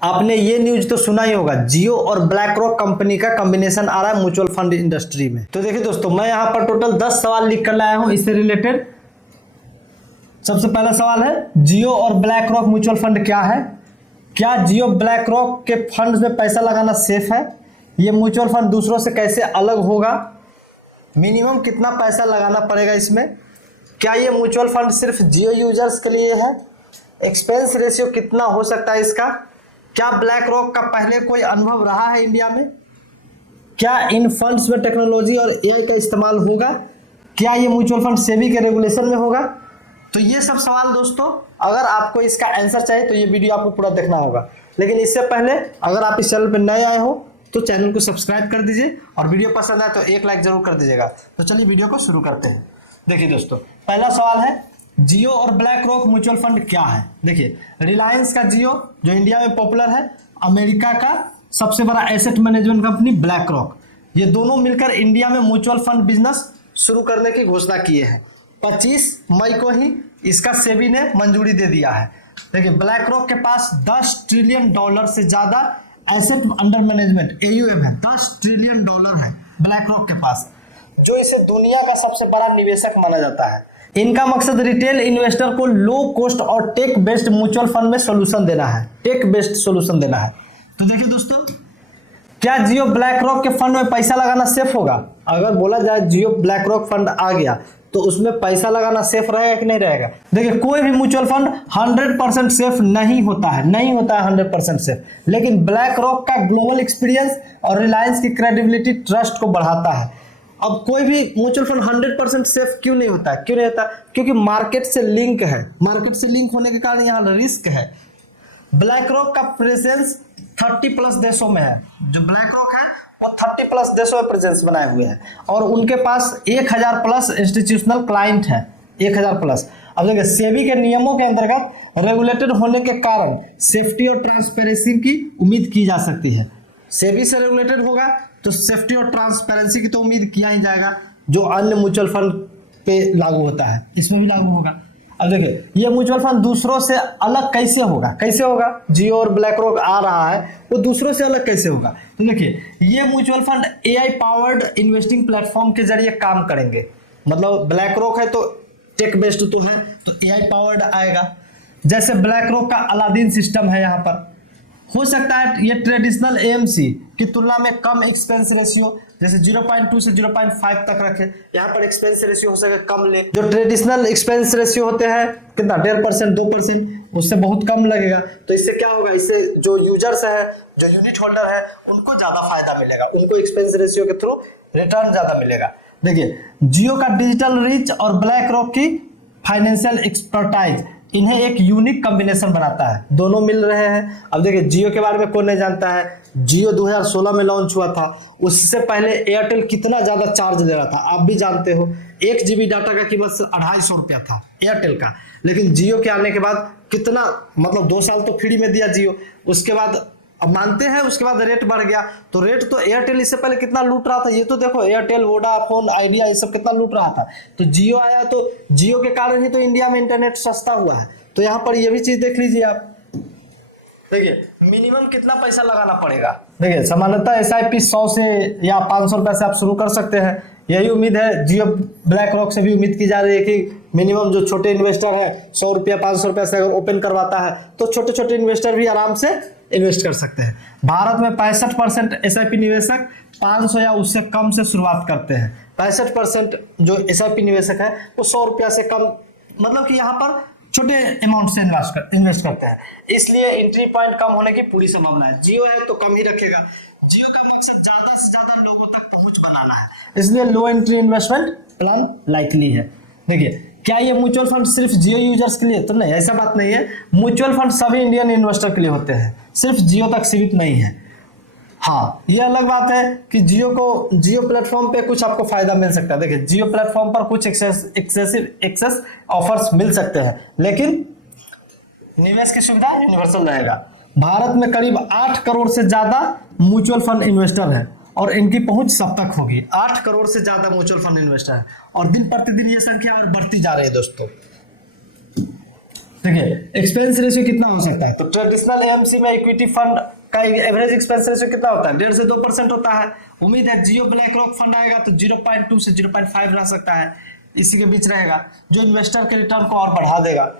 आपने ये न्यूज तो सुना ही होगा, जियो और ब्लैक रॉक कंपनी का कॉम्बिनेशन आ रहा है म्यूचुअल फंड इंडस्ट्री में। तो देखिए दोस्तों, मैं यहाँ पर टोटल 10 सवाल लिख कर लाया हूँ इससे रिलेटेड। सबसे पहला सवाल है, जियो और ब्लैक रॉक म्यूचुअल फंड क्या है? क्या जियो ब्लैक रॉक के फंड में पैसा लगाना सेफ है? ये म्यूचुअल फंड दूसरों से कैसे अलग होगा? मिनिमम कितना पैसा लगाना पड़ेगा इसमें? क्या ये म्यूचुअल फंड सिर्फ जियो यूजर्स के लिए है? एक्सपेंस रेशियो कितना हो सकता है इसका? क्या ब्लैक रॉक का पहले कोई अनुभव रहा है इंडिया में? क्या इन फंड्स में टेक्नोलॉजी और एआई का इस्तेमाल होगा? क्या ये म्यूचुअल फंड सेबी के रेगुलेशन में होगा? तो ये सब सवाल दोस्तों, अगर आपको इसका आंसर चाहिए तो ये वीडियो आपको पूरा देखना होगा। लेकिन इससे पहले अगर आप इस चैनल पर नए आए हो तो चैनल को सब्सक्राइब कर दीजिए और वीडियो पसंद आए तो एक लाइक जरूर कर दीजिएगा। तो चलिए वीडियो को शुरू करते हैं। देखिए दोस्तों, पहला सवाल है, जियो और ब्लैक रॉक म्यूचुअल फंड क्या है? देखिए, रिलायंस का जियो जो इंडिया में पॉपुलर है, अमेरिका का सबसे बड़ा asset management company black rock, ये दोनों मिलकर इंडिया में म्यूचुअल फंड बिजनेस शुरू करने की घोषणा किए हैं। 25 मई को ही इसका सेबी ने मंजूरी दे दिया है। देखिए, ब्लैक रॉक के पास $10 ट्रिलियन से ज्यादा एसेट अंडर मैनेजमेंट AUM है। $10 ट्रिलियन है ब्लैक रॉक के पास, जो इसे दुनिया का सबसे बड़ा निवेशक माना जाता है। इनका मकसद रिटेल इन्वेस्टर को लो कॉस्ट और टेक बेस्ड म्यूचुअल फंड में सोल्यूशन देना है। टेक बेस्ड सोल्यूशन देना है। तो देखिए दोस्तों, क्या जियो ब्लैक रॉक के फंड में पैसा लगाना सेफ होगा? अगर बोला जाए जियो ब्लैक रॉक फंड आ गया तो उसमें पैसा लगाना सेफ रहेगा कि नहीं रहेगा? देखिए, कोई भी म्यूचुअल फंड 100% सेफ नहीं होता है, 100% सेफ। लेकिन ब्लैक रॉक का ग्लोबल एक्सपीरियंस और रिलायंस की क्रेडिबिलिटी ट्रस्ट को बढ़ाता है। अब कोई भी म्यूचुअल फंड 100% सेफ क्यों नहीं होता है? क्यों नहीं होता? क्योंकि मार्केट से लिंक है। मार्केट से लिंक होने के कारण यहाँ रिस्क है। ब्लैक रॉक का प्रेजेंस 30+ देशों में है। जो ब्लैक रॉक है वो 30+ देशों में प्रेजेंस बनाए हुए हैं और उनके पास 1000+ इंस्टीट्यूशनल क्लाइंट है। 1000+। अब देखिए, सेबी के नियमों के अंतर्गत रेगुलेटेड होने के कारण सेफ्टी और ट्रांसपेरेंसी की उम्मीद की जा सकती है। सेबी से रेगुलेटेड होगा तो सेफ्टी और ट्रांसपेरेंसी की तो उम्मीद किया ही जाएगा, जो अन्य म्यूचुअल फंड पे लागू होता है, इसमें भी लागू होगा। अब देखिए, ये म्यूचुअल फंड दूसरों से अलग कैसे होगा? कैसे होगा? जियो और ब्लैक रॉक आ रहा है, वो दूसरों से अलग कैसे होगा? तो देखिए, ये mutual fund AI powered investing platform के जरिए काम करेंगे। मतलब ब्लैक रॉक है तो टेक बेस्ड तो है, तो AI पावर्ड आएगा। जैसे ब्लैक रॉक का अलादीन सिस्टम है, यहाँ पर हो सकता है ये ट्रेडिशनल AMC की तुलना में कम एक्सपेंस रेशियो, जैसे 0.2 से 0.5 तक रखे। यहाँ पर एक्सपेंस रेशियो हो सके कम ले। जो ट्रेडिशनल एक्सपेंस रेशियो होते हैं कितना, 1.5% 2%, उससे बहुत कम लगेगा। तो इससे क्या होगा? इससे जो यूजर्स है, जो यूनिट होल्डर है, उनको ज्यादा फायदा मिलेगा, उनको एक्सपेंस रेशियो के थ्रू रिटर्न ज्यादा मिलेगा। देखिए, जियो का डिजिटल रीच और ब्लैक रॉक की फाइनेंशियल एक्सपर्टाइज इन्हें एक यूनिक कॉम्बिनेशन बनाता है। दोनों मिल रहे हैं। अब देखिए, जियो के बारे में कौन नहीं जानता है? जियो 2016 में लॉन्च हुआ था। उससे पहले एयरटेल कितना ज्यादा चार्ज ले रहा था आप भी जानते हो। 1 GB डाटा का कीमत 250 रुपया था एयरटेल का। लेकिन जियो के आने के बाद कितना, मतलब 2 साल तो फ्री में दिया जियो, उसके बाद अब मानते हैं उसके बाद रेट बढ़ गया। तो रेट तो एयरटेल इससे पहले कितना लूट रहा था, ये तो देखो, एयरटेल, वोडाफोन, आइडिया, ये सब कितना लूट रहा था। तो जियो आया तो जियो के कारण ही तो इंडिया में इंटरनेट सस्ता हुआ है। तो यहाँ पर ये भी चीज देख लीजिए आप। देखिए, मिनिमम कितना पैसा लगाना पड़ेगा? देखिए, सामान्यतः SIP 100 से या 500 रुपए से आप शुरू कर सकते हैं। यही उम्मीद है जियो ब्लैक रॉक से भी उम्मीद की जा रही है कि मिनिमम जो छोटे इन्वेस्टर है 100 रुपया 500 रुपया से अगर ओपन करवाता है तो छोटे छोटे इन्वेस्टर भी आराम से इन्वेस्ट कर सकते हैं। भारत में 65% SIP निवेशक 500 या उससे कम से शुरुआत करते हैं। 65% जो SIP निवेशक है वो 100 रुपया से कम, मतलब कि यहाँ पर छोटे अमाउंट से इन्वेस्ट करते हैं। इसलिए एंट्री पॉइंट कम होने की पूरी संभावना है। जियो है तो कम ही रखेगा। जियो का मकसद ज्यादा से ज्यादा लोगों तक पहुंच बनाना है, इसलिए लो एंट्री इन्वेस्टमेंट प्लान लाइकली है। देखिए, क्या ये म्यूचुअल फंड सिर्फ जियो यूजर्स के लिए? तो नहीं, ऐसा बात नहीं है। म्यूचुअल फंड सभी इंडियन इन्वेस्टर के लिए होते हैं, सिर्फ जियो तक सीमित नहीं है। हाँ, ये अलग बात है कि जियो प्लेटफॉर्म पे कुछ आपको फायदा मिल सकता है। देखिए, जियो प्लेटफॉर्म पर कुछ एक्सेस ऑफर्स मिल सकते हैं, लेकिन निवेश की सुविधा यूनिवर्सल रहेगा। भारत में करीब 8 करोड़ से ज्यादा म्यूचुअल फंड इन्वेस्टर है और इनकी पहुंच सब तक होगी। 8 करोड़ से ज्यादा म्यूचुअल फंड इन्वेस्टर है और दिन प्रतिदिन ये संख्या और बढ़ती जा रही है दोस्तों। देखिए एक्सपेंस रेशियो कितना हो सकता है, तो ट्रेडिशनल एएमसी में इक्विटी फंड का एवरेज एक्सपेंस रेशियो कितना होता है, 1.5 से 2% होता है। उम्मीद है जियो ब्लैक रॉक फंड आएगा तो 0.2 से 0.5 रह सकता है, इसी के बीच रहेगा, जो इन्वेस्टर के रिटर्न को और बढ़ा देगा।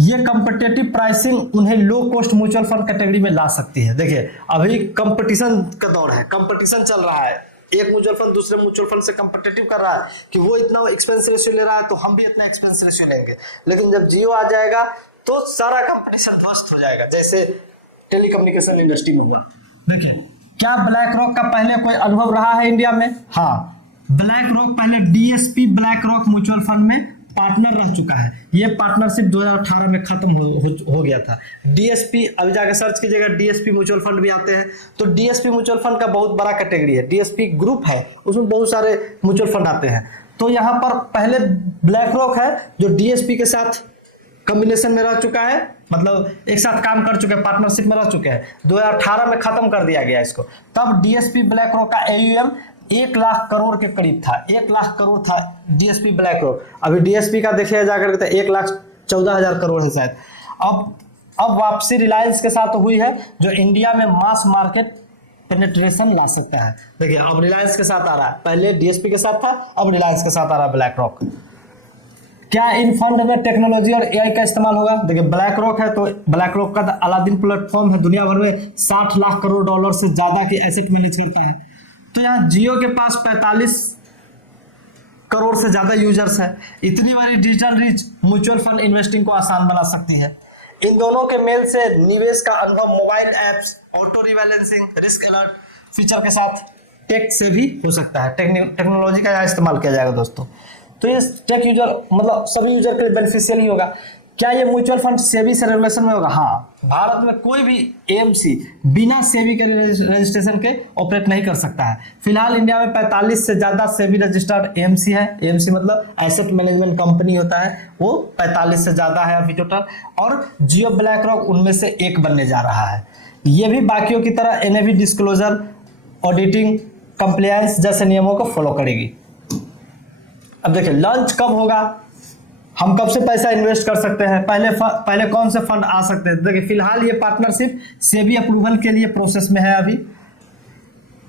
ये कंपटीटिव प्राइसिंग उन्हें low cost mutual fund category में ला सकती है। देखिए अभी कंपटीशन का दौर है, कंपटीशन चल रहा है, एक म्यूचुअल फंड दूसरे म्यूचुअल फंड से कंपटीटिव कर रहा है कि वो इतना एक्सपेंस रेशियो ले रहा है तो हम भी इतना एक्सपेंस रेशियो लेंगे। लेकिन जब जियो आ जाएगा तो सारा कंपटीशन ध्वस्त हो जाएगा, जैसे टेलीकम्युनिकेशन इंडस्ट्री में हुआ। देखिए क्या ब्लैक रॉक का पहले कोई अनुभव रहा है इंडिया में? हाँ, ब्लैक रॉक पहले DSP black rock mutual fund में पार्टनर रह चुका है। ये पार्टनरशिप 2018 में खत्म हो गया था। डीएसपी अभी जाकर सर्च कीजिएगा, डीएसपी म्यूचुअल फंड भी आते हैं। तो डीएसपी म्यूचुअल फंड का बहुत बड़ा कैटेगरी है, डीएसपी ग्रुप है, उसमें बहुत सारे म्यूचुअल फंड आते हैं। तो यहाँ पर पहले ब्लैक रॉक है जो डीएसपी के साथ कॉम्बिनेशन में रह चुका है, मतलब एक साथ काम कर चुके हैं, पार्टनरशिप में रह चुके हैं। 2018 में खत्म कर दिया गया इसको। तब डीएसपी ब्लैक रॉक का AUM 1 लाख करोड़ के करीब था, 1 लाख करोड़ था डीएसपी ब्लैक रॉक। अभी डीएसपी का देखिए जाकर के 1,14,000 करोड़ है शायद। अब वापसी रिलायंस के साथ हुई है, जो इंडिया में मास मार्केट पेनिट्रेशन ला सकता है। देखिए अब रिलायंस के साथ आ रहा है, पहले डीएसपी के साथ था, अब रिलायंस के साथ आ रहा है ब्लैक रॉक। क्या इन फंड में टेक्नोलॉजी और एआई का इस्तेमाल होगा? देखिए ब्लैक रॉक है तो ब्लैक रॉक का अलादीन प्लेटफॉर्म है, दुनिया भर में 60 लाख करोड़ डॉलर से ज्यादा की एसेट मैनेज करता है। तो यहाँ जियो के पास 45 करोड़ से ज्यादा यूजर्स है। इतनी बड़ी digital reach mutual fund investing को आसान बना सकती है। इन दोनों के मेल से निवेश का अनुभव mobile apps, auto rebalancing, risk alert feature के साथ टेक से भी हो सकता है। टेक्नोलॉजी का यहाँ इस्तेमाल किया जाएगा दोस्तों। तो ये टेक यूजर मतलब सभी यूजर के लिए बेनिफिशियल ही होगा। क्या ये म्यूचुअल फंड सेबी से रेगुलेशन में होगा? हाँ, भारत में कोई भी एएमसी बिना सेबी के रजिस्ट्रेशन के ऑपरेट नहीं कर सकता है। फिलहाल इंडिया में 45 से ज्यादा सेबी रजिस्टर्ड एएमसी है। एएमसी मतलब एसेट मैनेजमेंट कंपनी होता है, वो 45 से ज्यादा है अभी टोटल, और जियो ब्लैक रॉक उनमें से एक बनने जा रहा है। ये भी बाकियों की तरह एनएवी डिस्क्लोजर, ऑडिटिंग, कंप्लायंस जैसे नियमों को फॉलो करेगी। अब देखिए लॉन्च कब होगा, हम कब से पैसा इन्वेस्ट कर सकते हैं, पहले कौन से फंड आ सकते हैं? देखिए फिलहाल ये पार्टनरशिप सेबी अप्रूवल के लिए प्रोसेस में है।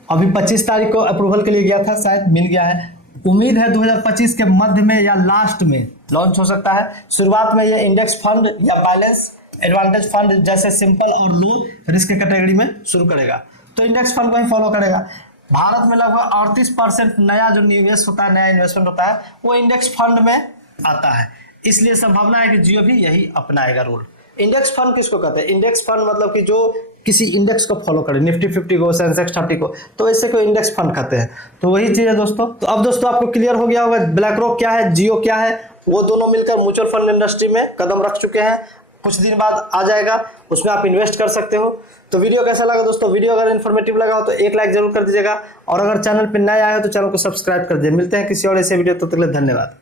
अभी 25 तारीख को अप्रूवल के लिए गया था, शायद मिल गया है। उम्मीद है 2025 के मध्य में या लास्ट में लॉन्च हो सकता है। शुरुआत में ये इंडेक्स फंड या बैलेंस एडवांटेज फंड जैसे सिंपल और लो रिस्क कैटेगरी में शुरू करेगा, तो इंडेक्स फंड को ही फॉलो करेगा। भारत में लगभग 38% नया जो निवेश होता है, नया इन्वेस्टमेंट होता है, वो इंडेक्स फंड में आता है। इसलिए संभावना है कि जियो भी यही अपनाएगा रूल। इंडेक्स फंड किसको कहते हैं? इंडेक्स फंड मतलब कि जो किसी इंडेक्स को फॉलो करे, निफ्टी 50 को, सेंसेक्स 30 को, तो ऐसे को इंडेक्स फंड कहते हैं। तो वही चीज है दोस्तों। तो अब दोस्तों आपको क्लियर हो गया होगा ब्लैक रॉक क्या है, जियो क्या है। वो दोनों मिलकर म्यूचुअल फंड इंडस्ट्री में कदम रख चुके हैं। कुछ दिन बाद आ जाएगा, उसमें आप इन्वेस्ट कर सकते हो। तो वीडियो कैसा लगा दोस्तों? वीडियो अगर इन्फॉर्मेटिव लगा हो तो एक लाइक जरूर कर दीजिएगा, और अगर चैनल पर नए आए हो तो चैनल को सब्सक्राइब कर दीजिए। मिलते हैं किसी और ऐसे वीडियो, तो तक के लिए धन्यवाद।